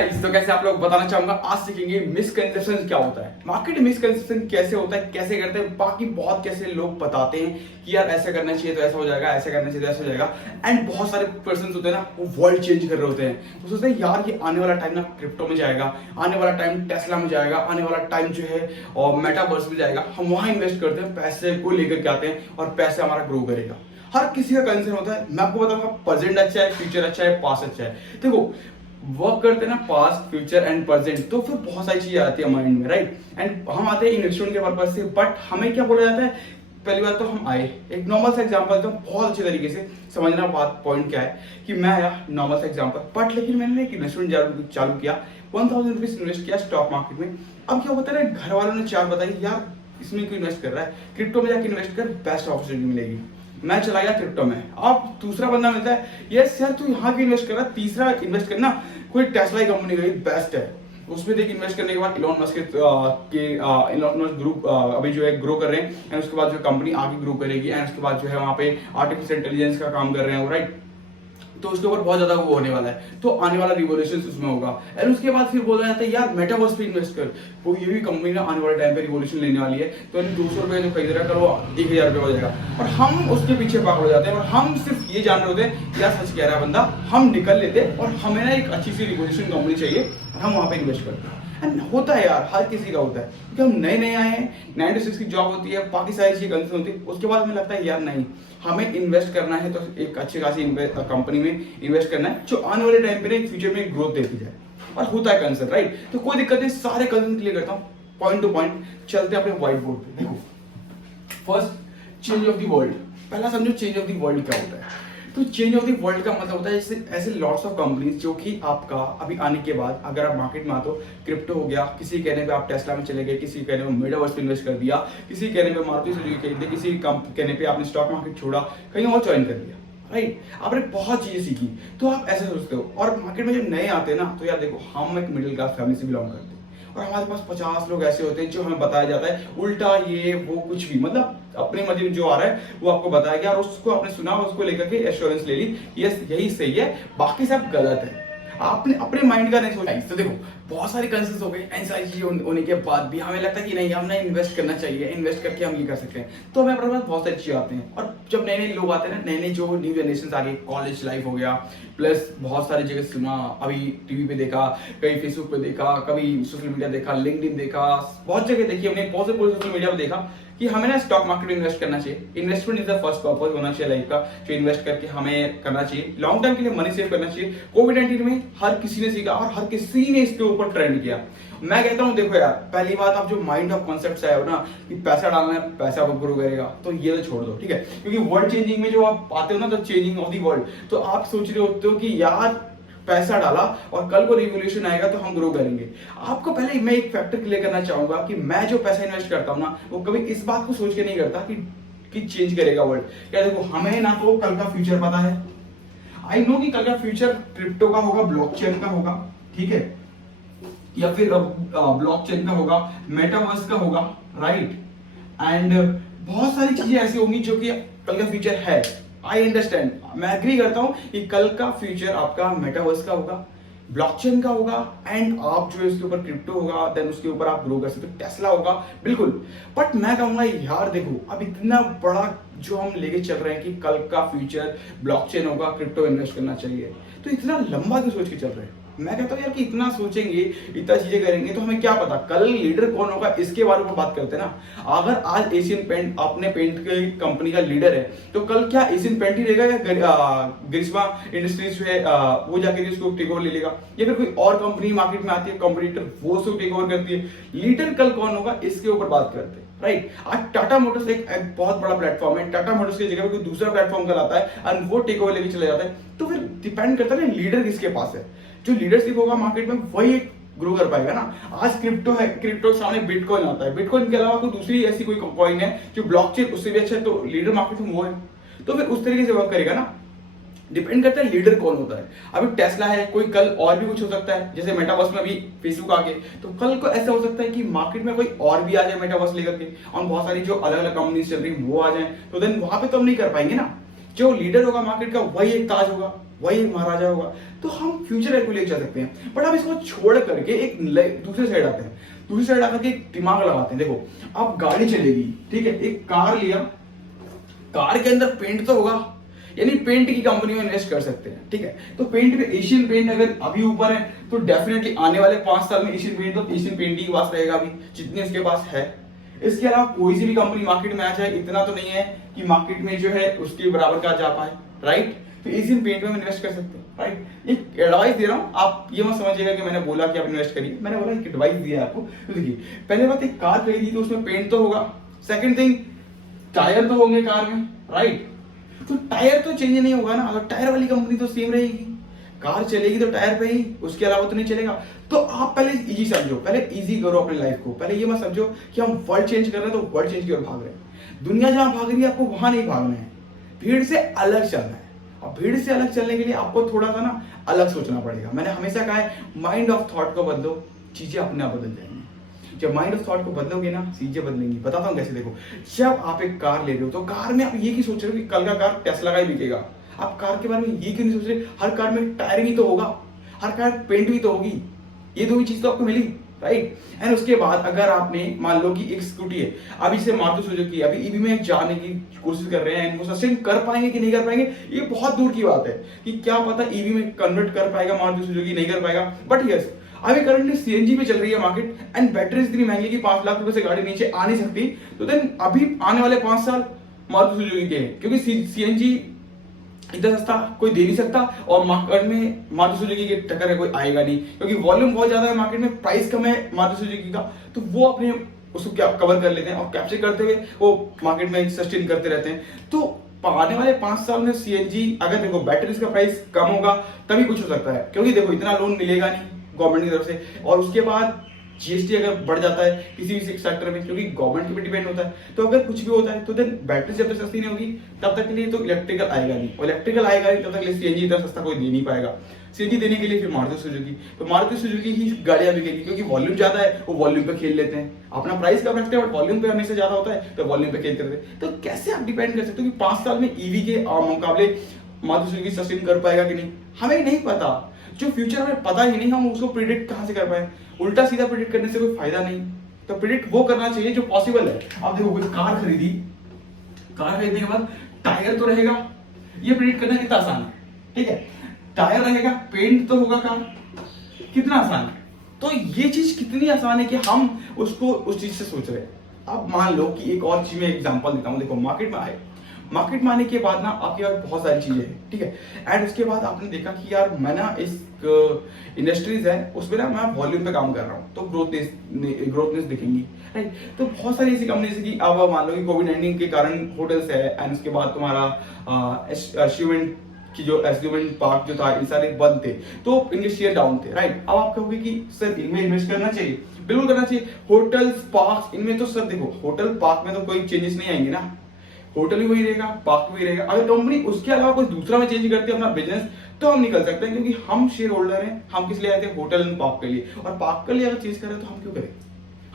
तो कैसे आप लोग बताना चाहूंगा, आज सीखेंगे मिसकंसेप्शन क्या होता है, मार्केट मिसकंसेप्शन कैसे होता है, कैसे करते हैं। बाकी बहुत कैसे लोग बताते हैं कि यार ऐसा करना चाहिए तो ऐसा हो जाएगा, ऐसा करना चाहिए तो ऐसा हो जाएगा। एंड बहुत सारे पर्सन होते हैं ना, वो वर्ल्ड चेंज कर रहे होते हैं। तो सोचते हैं यार ये आने वाला टाइम ना क्रिप्टो में जाएगा, आने वाला टाइम टेस्ला में जाएगा, आने वाला टाइम जो है और मेटावर्स में जाएगा। हम वहां इन्वेस्ट करते हैं, पैसे को लेकर के आते हैं और पैसे हमारा ग्रो करेगा। हर किसी का कंसर्न होता है। मैं आपको बताऊंगा प्रेजेंट अच्छा है, फ्यूचर अच्छा है, पास्ट अच्छा है। देखो वर्क करते हैं ना पास्ट फ्यूचर एंड प्रेजेंट, तो फिर बहुत सारी चीजें आती है माइंड में, राइट। एंड हम आते हैं इन्वेस्टमेंट के पर्पज से, बट हमें क्या बोला जाता है, पहली बात तो हम आए एक नॉर्मल सा एग्जांपल देता हूँ, बहुत अच्छे तरीके से समझना बात पॉइंट क्या है कि मैं आया नॉर्मल सा एग्जांपल, बट लेकिन मैंने एक इन्वेस्टमेंट चालू किया, 1000 रुपीज इन्वेस्ट किया स्टॉक मार्केट में। अब क्या होता है, घर वालों ने चार बताई यार इसमें क्यों इन्वेस्ट कर रहा है, क्रिप्टो में जाके इन्वेस्ट कर, बेस्ट अपॉर्चुनिटी मिलेगी। मैं चला गया क्रिप्टो में। अब दूसरा बंदा मिलता है, यस यार तू यहाँ क्यों इन्वेस्ट कर रहा है, तीसरा इन्वेस्ट करना कोई टेस्ला कंपनी गई बेस्ट है, उसमें देख इन्वेस्ट करने के बाद इलॉन मस्क के इलॉन मस्क ग्रुप अभी जो है ग्रो कर रहे हैं, एंड उसके बाद जो कंपनी आगे ग्रो करेगी, एंड उसके बाद जो है वहाँ पे आर्टिफिशियल इंटेलिजेंस का काम कर रहे हैं वो, राइट। तो उसके ऊपर बहुत ज्यादा वो होने वाला है, तो आने वाला रिवोल्यूशन उसमें होगा। एंड उसके बाद फिर बोला जाता है यार मेटावर्स पे इन्वेस्ट कर, वो ये भी कंपनी ना आने वाले टाइम पे रिवोल्यूशन लेने वाली है, तो 200 रुपए जो खरीद रहा है कल वो 1000 रुपये हो जाएगा। और हम उसके पीछे पागल हो जाते हैं, और हम सिर्फ ये जान रहे होते हैं यार सच कह रहा है बंदा, हम निकल लेते हैं और हमें ना एक अच्छी सी रिवोल्यूशन कंपनी चाहिए और हम वहां पे इन्वेस्ट करते हैं। एंड होता है यार, हर किसी का होता है, क्योंकि हम नए नए आए हैं, 9 to 6 की जॉब होती है, बाकी सारी चीजें कंसर्न होती है। उसके बाद हमें लगता है यार नहीं, हमें इन्वेस्ट करना है तो एक अच्छी खासी कंपनी में इन्वेस्ट करना है जो आने वाले टाइम पे फ्यूचर में ग्रोथ देती जाए। और होता है कंसर्न, राइट। तो कोई दिक्कत नहीं, सारे कंसर्न क्लियर करता हूँ पॉइंट टू पॉइंट। चलते हैं अपने व्हाइट बोर्ड पे। देखो first, change of the world. पहला समझो चेंज ऑफ द वर्ल्ड क्या होता है। तो चेंज ऑफ द वर्ल्ड का मतलब होता है जैसे ऐसे लॉट्स ऑफ कंपनीज जो कि आपका अभी आने के बाद अगर आप मार्केट में आते हो, क्रिप्टो हो गया, किसी कहने पे आप टेस्ला में चले गए, किसी कहने पे मेटावर्स पे इन्वेस्ट कर दिया, किसी कहने पे मारुति सुजुकी खरीद ली, किसी कहने पे आपने स्टॉक मार्केट छोड़ा, कहीं और ज्वाइन कर दिया, राइट। आपने बहुत चीजें सीखी, तो आप ऐसे सोचते हो। और मार्केट में जब नए आते हैं ना, तो यार देखो हम एक मिडिल क्लास फैमिली से बिलोंग करते हैं, और हमारे पास 50 लोग ऐसे होते हैं जो हमें बताया जाता है उल्टा ये वो कुछ भी, मतलब अपनी मर्जी में जो आ रहा है वो आपको बताया गया, और उसको आपने सुना, उसको लेकर के एश्योरेंस ले ली, यस यही सही है, बाकी सब गलत है। आपने अपने माइंड का नहीं सोचा। तो देखो बहुत सारी कंसर्न्स हो गई, ऐसी सारी चीजें होने के बाद भी हमें लगता है कि नहीं, हमने इन्वेस्ट करना चाहिए, इन्वेस्ट करके हम ये कर सकते हैं। तो हमें अपने पास बहुत सारी चीजें आते हैं, और जब नए नए लोग आते हैं ना, नए नए जो न्यू जनरेशन आ गई, कॉलेज लाइफ हो गया, प्लस बहुत सारी जगह सुना, अभी टीवी पे देखा, कहीं फेसबुक पे देखा, कभी सोशल मीडिया देखा, लिंक्डइन देखा, बहुत जगह देखी हमने, बहुत से सोशल मीडिया पे देखा कि हमें ना स्टॉक मार्केट में इन्वेस्ट करना चाहिए। Investment is the first purpose होना चाहिए लाइफ का, जो इन्वेस्ट करके हमें करना चाहिए, लॉन्ग टर्म के लिए मनी सेव करना चाहिए। कोविड-19 में हर किसी ने सीखा और हर किसी ने इसके ऊपर ट्रेंड किया। मैं कहता हूँ देखो यार, पहली बात आप जो माइंड ऑफ कॉन्सेप्ट से आए हो ना कि पैसा डालना है, पैसा ग्रो करेगा, तो ये तो छोड़ दो, ठीक है। क्योंकि वर्ल्ड चेंजिंग में जो आप पाते हो ना, तो चेंजिंग ऑफ द वर्ल्ड, तो आप सोच रहे होते हो कि यार पैसा डाला और कल को रिवोल्यूशन आएगा तो हम ग्रो करेंगे। आपको पहले मैं एक फैक्टर क्लियर करना चाहूंगा कि मैं जो पैसा इन्वेस्ट करता हूं ना, वो कभी इस बात को सोच के नहीं करता कि चेंज करेगा वर्ल्ड। क्या देखो, हमें ना तो कल का फ्यूचर पता है, आई नो कि कल का फ्यूचर क्रिप्टो का होगा, ब्लॉकचेन का होगा, ठीक है, या फिर ब्लॉकचेन का होगा, मेटावर्स का होगा, राइट। एंड बहुत सारी चीजें ऐसी होंगी जो कि कल का फ्यूचर है। आई अंडरस्टैंड, मैं एग्री करता हूं कि कल का फ्यूचर आपका मेटावर्स का होगा, ब्लॉकचेन का होगा, एंड आप जो है उसके ऊपर क्रिप्टो होगा, देन उसके ऊपर आप ग्रो कर सकते हो, टेस्ला होगा, बिल्कुल। बट मैं कहूंगा यार देखो, अब इतना बड़ा जो हम लेके चल रहे हैं कि कल का फ्यूचर ब्लॉकचेन होगा, क्रिप्टो इन्वेस्ट करना चाहिए, तो इतना लंबा क्यों सोच के चल रहे हैं। मैं कहता हूँ यार कि इतना सोचेंगे, इतना चीजें करेंगे, तो हमें क्या पता कल लीडर कौन होगा, इसके बारे में बात करते हैं ना। अगर आज एशियन पेंट अपने पेंट के कंपनी का लीडर है, तो कल क्या एशियन पेंट ही रहेगा, या ग्रिश्मा इंडस्ट्रीज जो है वो जाके उसको टेक ओवर ले लेगा, या फिर कोई और कंपनी मार्केट में आती है कंपटीटर, वो उसको टेक ओवर करती है। लीडर कल कौन होगा, इसके ऊपर बात करते हैं, राइट। आज टाटा मोटर्स एक बहुत बड़ा प्लेटफॉर्म है, टाटा मोटर्स की जगह पे कोई दूसरा प्लेटफॉर्म कल आता है और वो टेक ओवर लेके चले जाता है, तो फिर डिपेंड करता है लीडर किसके पास है। जो लीडरशिप होगा मार्केट में वही एक ग्रो कर पाएगा ना। आज क्रिप्टो है, क्रिप्टो के सामने बिटकॉइन आता है, बिटकॉइन के अलावा कोई दूसरी ऐसी कोई कॉइन है जो ब्लॉकचेन उससे भी अच्छा है, तो लीडर मार्केट में वो है, तो फिर उस तरीके से वर्क करेगा ना। डिपेंड करता है लीडर कौन होता है। अभी टेस्ला है, कोई कल और भी कुछ हो सकता है, जैसे मेटावर्स में अभी फेसबुक आ गए, तो कल को ऐसा हो सकता है कि मार्केट में कोई और भी आ जाए मेटावर्स लेकर के, और बहुत सारी जो अलग अलग कंपनीज चल रही वो आ जाए, तो देन वहां पे तो हम नहीं कर पाएंगे ना। जो लीडर होगा मार्केट का वही एक ताज होगा, वही महाराजा होगा। तो हम फ्यूचर लाइफ को लेकर जा सकते हैं, बट हम इसको छोड़ करके एक दूसरे साइड आते हैं, दूसरी साइड आकर के एक दिमाग लगाते हैं। देखो अब गाड़ी चलेगी, ठीक है, एक कार लिया, कार के अंदर पेंट तो होगा, यानी पेंट की कंपनी में इन्वेस्ट कर सकते हैं, ठीक है। तो पेंट में एशियन पेंट अगर अभी ऊपर है तो डेफिनेटली आने वाले 5 साल में एशियन पेंट, तो एशियन पेंट ही के पास रहेगा अभी जितनी उसके पास है। इसके अलावा कोई सी भी कंपनी मार्केट में आ जाए, इतना तो नहीं है कि मार्केट में जो है उसके बराबर का जा पाए, राइट। तो एशियन पेंट में हम इन्वेस्ट कर सकते हैं, राइट। एक एडवाइस दे रहा हूँ, आप ये मत समझिएगा कि मैंने बोला कि आप इन्वेस्ट करिए, मैंने बोला एक एडवाइस दिया है आपको। तो देखिए पहले बात, एक कार खरीदी तो उसमें पेंट तो होगा, सेकंड थिंग टायर तो होंगे कार में, राइट। तो टायर तो चेंज नहीं होगा ना, अगर टायर वाली कंपनी तो सेम रहेगी, कार चलेगी तो टायर पे ही, उसके अलावा तो नहीं चलेगा। तो आप पहले इजी समझो, पहले इजी करो अपनी लाइफ को, पहले ये मत समझो कि हम वर्ल्ड चेंज कर रहे हैं तो वर्ल्ड चेंज की ओर भाग रहे हैं। दुनिया जहां भाग रही है आपको वहां नहीं भागना है, भीड़ से अलग चलना है। और भीड़ से अलग चलने के लिए आपको थोड़ा सा ना अलग सोचना पड़ेगा। मैंने हमेशा कहा है माइंड ऑफ थॉट को बदलो, चीजें अपने आप बदल जाएंगी। जब माइंड ऑफ थॉट को बदलोगे ना, चीजें बदलेंगी। बताता हूँ कैसे। देखो जब आप एक कार ले रहे हो तो कार में आप ये क्यों सोच रहे हो कि कल का कार टेस्ला का ही बिकेगा। आप कार के बारे में ये क्यों नहीं सोच रहे, हर कार में टायर भी तो होगा, हर कार पेंट भी तो होगी, ये दो ही चीज तो आपको मिली, राइट। एंड उसके बाद अगर आपने मान लो कि एक स्कूटी है, अभी से मारुति सुजुकी अभी ईवी में जाने की कोशिश कर रहे हैं, वो सस्टेन कर पाएंगे कि नहीं कर पाएंगे ये बहुत दूर की बात है, कि क्या पता ईवी में कन्वर्ट कर पाएगा मारुति सुजुकी, नहीं कर पाएगा। बट यस अभी करंटली सीएनजी पे चल रही है मार्केट, एंड बैटरी इतनी महंगी कि 5 लाख रुपए से गाड़ी नीचे आ नहीं सकती। तो देन अभी आने वाले 5 साल मारुति सुजुकी के हैं, क्योंकि सीएनजी इतना सस्ता कोई दे नहीं सकता, और मार्केट में मारुति सुजुकी के टक्कर है कोई आएगा नहीं, क्योंकि वॉल्यूम बहुत ज्यादा है मार्केट में, प्राइस कम है मारुति सुजुकी का, तो वो अपने उसको क्या कवर कर लेते हैं, और कैप्चर करते हुए वो मार्केट में सस्टेन करते रहते हैं। तो आने वाले 5 साल में सीएनजी, अगर देखो बैटरीज का प्राइस कम होगा तभी कुछ हो सकता है, क्योंकि देखो इतना लोन मिलेगा नहीं गवर्नमेंट की तरफ से, और उसके बाद जीएसटी अगर बढ़ जाता है किसी भी सेक्टर में, क्योंकि गवर्नमेंट के पे डिपेंड होता है, तो अगर कुछ भी होता है तो देन बैटरी जब तक सस्ती नहीं होगी तब तक के लिए तो इलेक्ट्रिकल आएगा नहीं, और इलेक्ट्रिकल आएगा नहीं तब तक के लिए सीएनजी इतना सस्ता कोई दे नहीं पाएगा। सीएनजी देने के लिए फिर मारुति सुजुकी, तो मारुति सुजुकी ही गाड़ियां बिकेगी, क्योंकि वॉल्यूम ज्यादा है, वो वॉल्यूम पे खेल लेते हैं, अपना प्राइस कम रखते हैं बट वॉल्यूम पे हमेशा ज्यादा होता है तो वॉल्यूम पे खेलते रहते हैं। तो कैसे आप डिपेंड कर सकते हो कि 5 साल में ईवी के मुकाबले मारुति सुजुकी सस्टेन कर पाएगा कि नहीं, हमें नहीं पता। जो फ्यूचर हमें पता ही नहीं, हम उसको प्रिडिक्ट कहां से कर पाए। उल्टा सीधा प्रिडिक्ट करने से कोई फायदा नहीं, तो प्रिडिक्ट वो करना चाहिए जो पॉसिबल है। अब देखो कोई कार खरीदी, कार खरीदने के बाद टायर तो रहेगा, ये प्रिडिक्ट करना कितना आसान है, ठीक है। टायर रहेगा, पेंट तो होगा, कार कितना आसान है। तो ये चीज कितनी आसान है कि हम उसको उस चीज से सोच रहे हैं। अब मान लो कि एक और चीज में एग्जांपल देता हूं, देखो मार्केट में आए, मार्केट में आने के बाद ना आपके पास बहुत सारी चीजें हैं, ठीक है। एंड उसके बाद आपने देखा कि यार मैं ना इस इंडस्ट्रीज है उसमें ना मैं वॉल्यूम पे काम कर रहा हूँ, तो ग्रोथनेस दिखेंगी, राइट। तो बहुत सारी ऐसी कंपनीज है कि अब मान लो कि कोविड-19 के कारण होटल्स है, एंड उसके बाद तुम्हारा अचीवमेंट की जो एस्यूमेंट पार्क जो था, ये सारे बंद थे, तो इनके शेयर डाउन थे, राइट। अब आप कहोगे कि सर इनमें इन्वेस्ट करना चाहिए, बिल्कुल करना चाहिए। होटल्स पार्क इनमें तो सर देखो होटल पार्क में तो कोई चेंजेस नहीं आएंगे ना, होटल भी वही रहेगा, पार्क भी रहेगा। अगर कंपनी उसके अलावा कोई दूसरा में चेंज करती है अपना बिजनेस तो हम निकल सकते हैं, क्योंकि हम शेयर होल्डर हैं। हम किस लिए आए थे, होटल एंड पार्क के लिए, और पार्क के लिए अगर चेंज करें तो हम क्यों करें,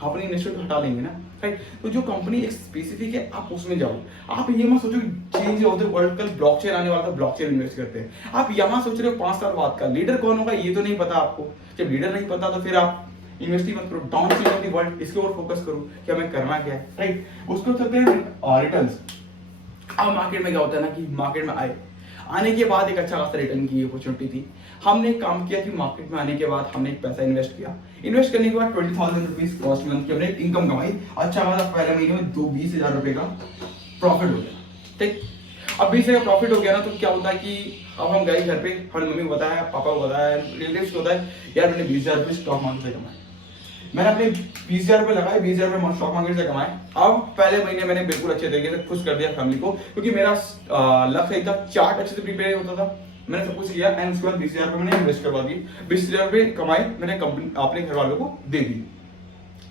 हम अपनी इन्वेस्टमेंट हटा लेंगे ना, राइट। तो जो कंपनी एक स्पेसिफिक है आप उसमें जाओ। आप ये मत सोचो चेंज ऑफ द वर्ल्ड, कल ब्लॉकचेन आने वाला था, ब्लॉकचेन इन्वेस्ट करते हैं। आप यहाँ सोच रहे हो 5 साल बाद का लीडर कौन होगा ये तो नहीं पता आपको। जब लीडर नहीं पता तो फिर आप इन्वेस्ट ही मत करो, down change of the world इसके ऊपर फोकस करो कि हमें करना क्या है, राइट। उसको चलते हैं रिटर्न्स। अब मार्केट में क्या होता है ना कि मार्केट में आने के बाद एक अच्छा खासा रिटर्न की अपॉर्चुनिटी थी। हमने काम किया कि मार्केट में आने के बाद हमने एक पैसा इन्वेस्ट किया, इन्वेस्ट करने के बाद 20,000 रुपीज कॉस्ट मंथ की हमने इनकम कमाई, अच्छा खासा पहले महीने में 20,000 रुपए का प्रॉफिट हो गया, ठीक। अब 20,000 प्रॉफिट हो गया ना, तो क्या होता है कि अब हम गए घर पे, हमने मम्मी को बताया, पापा को बताया, रिलेटिव्स को बताया, यार मैंने 20,000 रुपये स्टॉक मार्केट से कमाए, मैंने अपने 20,000 रुपये लगाए, 20,000 रुपये स्टॉक मार्केट से कमाए। अब पहले महीने मैंने बिल्कुल अच्छे तरीके से खुश कर दिया फैमिली को, क्योंकि मेरा लक्ष्य था, चार्ट अच्छे से प्रिपेयर होता था, मैंने सब कुछ किया, एंड उसके बाद 20,000 रुपये मैंने इन्वेस्ट करवा दिए, 20,000 रुपये कमाए मैंने कंपनी अपने घर वालों को दे दी।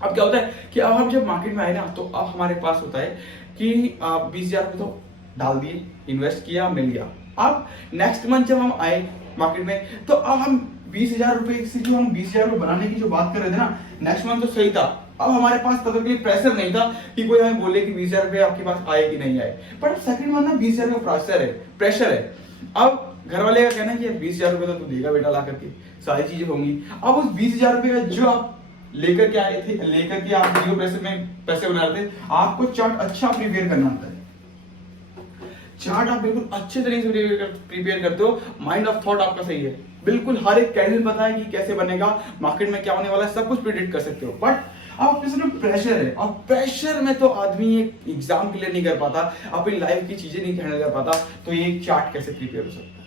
अब क्या होता है कि अब हम जब मार्केट में आए ना, तो अब हमारे पास होता है कि 20,000 रुपये तो डाल दिए, इन्वेस्ट किया, मिल गया। अब नेक्स्ट मंथ जब हम आए मार्केट में, तो अब हम 20,000 रुपये से जो हम 20,000 रुपये बनाने की जो बात कर रहे थे ना, नेक्स्ट मंथ तो सही था। अब हमारे पास तब तक प्रेशर नहीं था कि कोई हमें बोले कि 20,000 रुपये आपके पास आए कि नहीं आए, बट सेकंड मंथ ना 20,000 का प्रेशर है। अब घर वाले का कहना है कि 20,000 रुपये तो तू देगा बेटा ला करके, सारी चीजें होंगी। अब उस 20,000 रुपये का जो आप लेकर के आए थे, लेकर के आप 0 पैसे में पैसे बना रहे थे, आपको चार्ट अच्छा प्रिपेयर करना होता है। चार्ट आप बिल्कुल अच्छे तरीके से प्रिपेयर करते हो, माइंड ऑफ थॉट आपका सही है, बिल्कुल हर एक कैंडल पता है कि कैसे बनेगा, मार्केट में क्या होने वाला है, सब कुछ प्रिडिक्ट कर सकते हो। बट अब आपके सामने प्रेशर है, और प्रेशर में तो आदमी एक एग्जाम क्लियर नहीं कर पाता, अपनी लाइफ की चीजें नहीं हैंडल कर पाता, तो ये चार्ट कैसे प्रिपेयर हो सकता है?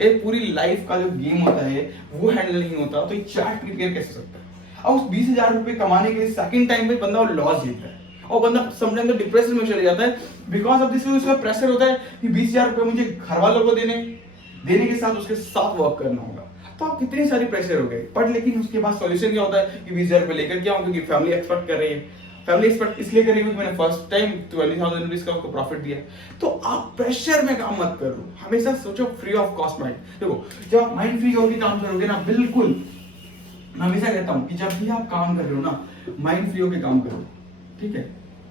एक पूरी लाइफ का जो गेम होता है वो हैंडल नहीं होता, तो ये चार्ट प्रिपेयर कैसे हो सकता है? अब उस 20,000 रुपए कमाने के लिए सेकंड टाइम पे बंदा वो लॉस जीतता है, और बंदा समटाइम तो डिप्रेशन में चले जाता है, बिकॉज ऑफ दिस उसका प्रेशर होता है कि 20,000 रुपए मुझे घर वालों को देने के साथ उसके साथ वर्क करना होगा। तो आप कितनी सारी प्रेशर हो गए, बट लेकिन उसके बाद सॉल्यूशन क्या होता है कि 20,000 रुपए लेकर क्या हो, क्योंकि फैमिली एक्सपेक्ट कर रही है। फैमिली एक्सपेक्ट इसलिए कर रही है क्योंकि मैंने फर्स्ट टाइम 20,000 रुपीज का आपको प्रॉफिट दिया। तो आप प्रेशर में काम मत करो, हमेशा सोचो फ्री ऑफ कॉस्ट माइंड। देखो जब आप माइंड फ्री होकर काम करोगे ना, बिल्कुल मैं हमेशा कहता हूँ कि जब भी आप काम कर रहे हो ना, माइंड फ्री होकर काम करो, ठीक है?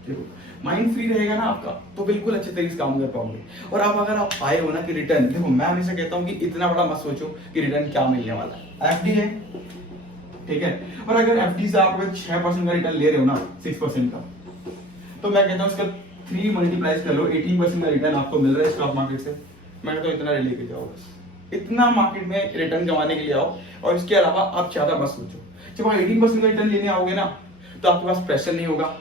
देखो माइंड फ्री रहेगा ना आपका, तो बिल्कुल अच्छे तरीके से काम कर पाओगे। और आप अगर आप आए हो ना कि रिटर्न, देखो मैं हमेशा कहता हूँ कि इतना बड़ा मत सोचो कि रिटर्न क्या मिलने वाला है। एफडी है, ठीक है, और अगर एफडी से आप 6% का रिटर्न ले रहे हो ना, 6% का, तो मैं कहता हूँ उसका 3 मल्टीप्लाइज कर लो, 18% का रिटर्न आपको मिल रहा है स्टॉक मार्केट से। मैं कहता हूँ इतना लेके जाओ, बस इतना मार्केट में रिटर्न कमाने के लिए आओ, और इसके अलावा आप ज्यादा मत सोचो। जब आप 18% का रिटर्न लेने आओगे ना, तो आपके पास प्रेशर नहीं होगा।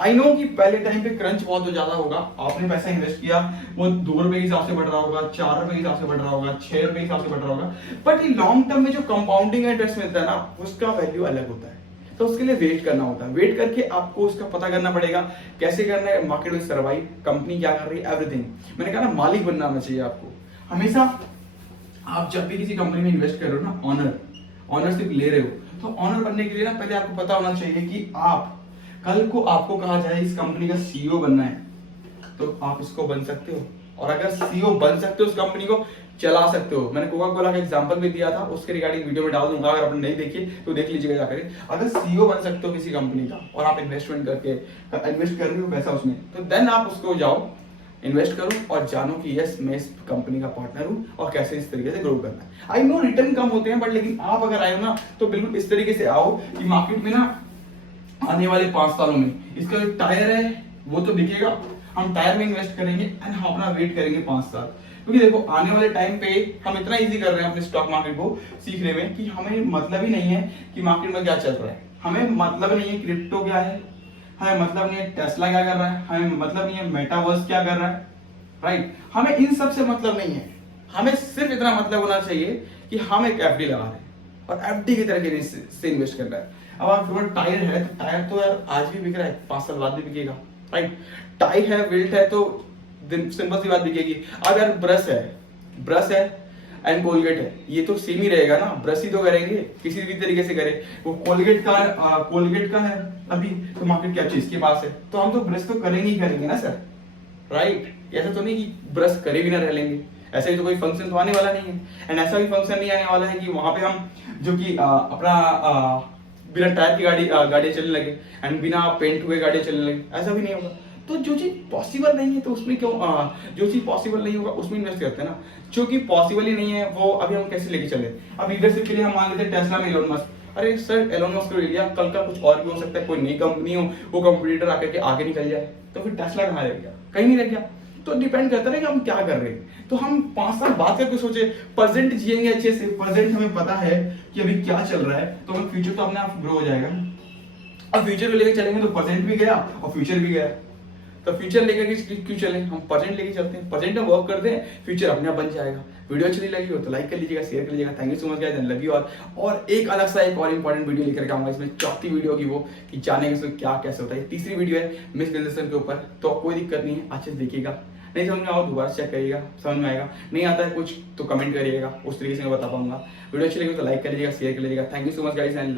आई नो कि पहले टाइम पे क्रंच बहुत ज्यादा होगा, आपने पैसा इन्वेस्ट किया, वो 2 रुपए के हिसाब से बढ़ रहा होगा, 4 रुपए के हिसाब से बढ़ रहा होगा, 6 रुपए के हिसाब से बढ़ रहा होगा, बट ये लॉन्ग टर्म में जो कंपाउंडिंग इंटरेस्ट मिलता है ना, उसका वैल्यू अलग होता है। तो उसके लिए वेट करना होता है, वेट करके आपको उसका पता करना पड़ेगा कैसे करना है, मार्केट में सर्वाइव, कंपनी क्या कर रही है, एवरीथिंग। मैंने कहा ना, मालिक बनना आना चाहिए आपको हमेशा। आप जब भी किसी कंपनी में इन्वेस्ट कर रहे हो ना, ऑनरशिप ले रहे हो, तो ऑनर बनने के लिए ना पहले आपको पता होना चाहिए कि आप कल को आपको कहा जाए इस कंपनी का सीईओ बनना है, तो आप इसको बन सकते हो। और अगर सीईओ बन सकते हो, उस कंपनी को चला सकते हो। मैंने कोका कोला का एग्जांपल भी दिया था, उसके रिगार्डिंग वीडियो में डाल दूंगा, अगर आपने नहीं देखी तो देख लीजिएगा जाकर। अगर सीईओ बन सकते हो किसी कंपनी का, और आप इन्वेस्ट कर रहे हो पैसा उसमें, तो देन आप उसको जाओ, इन्वेस्ट करो और जानो कि यस मैं इस कंपनी का पार्टनर हूं, और कैसे इस तरीके से ग्रो करना है। आई नो रिटर्न कम होते हैं, बट लेकिन आप अगर आए हो ना, तो बिल्कुल इस तरीके से आओ कि मार्केट में ना आने वाले 5 सालों में इसका जो टायर है वो तो बिकेगा, हम टायर में इन्वेस्ट करेंगे एंड हम अपना वेट करेंगे 5 साल। क्योंकि देखो आने वाले टाइम पे हम इतना इजी कर रहे हैं अपने स्टॉक मार्केट को सीखने में कि हमें मतलब ही नहीं है कि मार्केट में क्या चल रहा है, हमें मतलब नहीं है क्रिप्टो क्या है, हमें मतलब नहीं है टेस्ला क्या कर रहा है, हमें मतलब नहीं है मेटावर्स क्या कर रहा है, राइट? हमें इन सब से मतलब नहीं है, हमें सिर्फ इतना मतलब होना चाहिए कि हम एक एफडी लगा रहे हैं और एफडी की तरह से इन्वेस्ट कर रहा है। अब आपके पास टायर है, तो टायर तो यार आज भी बिक रहा है, 5 साल बाद भी बिकेगा, राइट? टाई है, बेल्ट है, तो सिंपल सी बात बिकेगी। अब यार ब्रश है एंड कोलगेट है, ये तो सेम ही रहेगा ना, ब्रश ही तो करेंगे किसी भी तरीके से करें। वो कोलगेट का है अभी तो मार्केट क्या चीज के पास है, तो हम तो ब्रश तो करेंगे ही करेंगे ना सर, राइट? ऐसा तो नहीं कि ब्रश करे भी ना रह लेंगे, ऐसा ही तो कोई फंक्शन तो आने वाला नहीं है। एंड ऐसा भी फंक्शन नहीं आने वाला है कि वहां पे हम जो कि अपना बिना टायर की गाड़ी चलने लगे एंड बिना पेंट हुए गाड़ी चलने लगे, ऐसा भी नहीं होगा। तो जो चीज पॉसिबल नहीं है तो उसमें क्यों जो चीज पॉसिबल नहीं होगा उसमें इन्वेस्ट करते हैं ना, जो कि पॉसिबल ही नहीं है वो अभी हम कैसे लेके चले। अब लीडरशिप के लिए हम मान लेते हैं टेस्ला में एलोन मस्क, अरे सर एलोन मस्क को ले लिया, कल का कुछ और भी हो सकता है, कोई नई कंपनी हो, वो कंपटीटर आकर के आगे निकल जाए, तो फिर टेस्ला कहाँ रह गया, कहीं नहीं रह गया। तो डिपेंड करता है कि हम क्या कर रहे हैं। तो हम 5 साल बाद करके सोचे, प्रेजेंट जिएंगे अच्छे से, प्रेजेंट हमें पता है कि अभी क्या चल रहा है, तो हमें फ्यूचर तो अपने आप ग्रो हो जाएगा। अब फ्यूचर को लेकर चलेंगे तो प्रेजेंट भी गया और फ्यूचर भी गया, तो फ्यूचर लेकर के क्यों चले, हम प्रेजेंट लेके चलते हैं, प्रेजेंट में वर्क करते हैं, फ्यूचर अपने आप बन जाएगा। वीडियो अच्छी लगी हो तो लाइक कर लीजिएगा, शेयर कर लीजिएगा। Thank you so much guys, and love you all. और एक अलग सा एक और इंपॉर्टेंट वीडियो लेकर के आऊंगा, इसमें चौथी वीडियो की, वो कि जानेंगे इसमें क्या कैसे होता है। तीसरी वीडियो है मिसकंसेप्शन के ऊपर, तो कोई दिक्कत नहीं है, अच्छे से देखिएगा, नहीं समझ में आओ दोबारा चेक करिएगा, समझ में आएगा, नहीं आता है कुछ तो कमेंट करिएगा, उस तरीके से मैं बता पाऊंगा। वीडियो अच्छी लगी तो लाइक कर लीजिएगा, शेयर कर लीजिएगा। Thank you so much guys and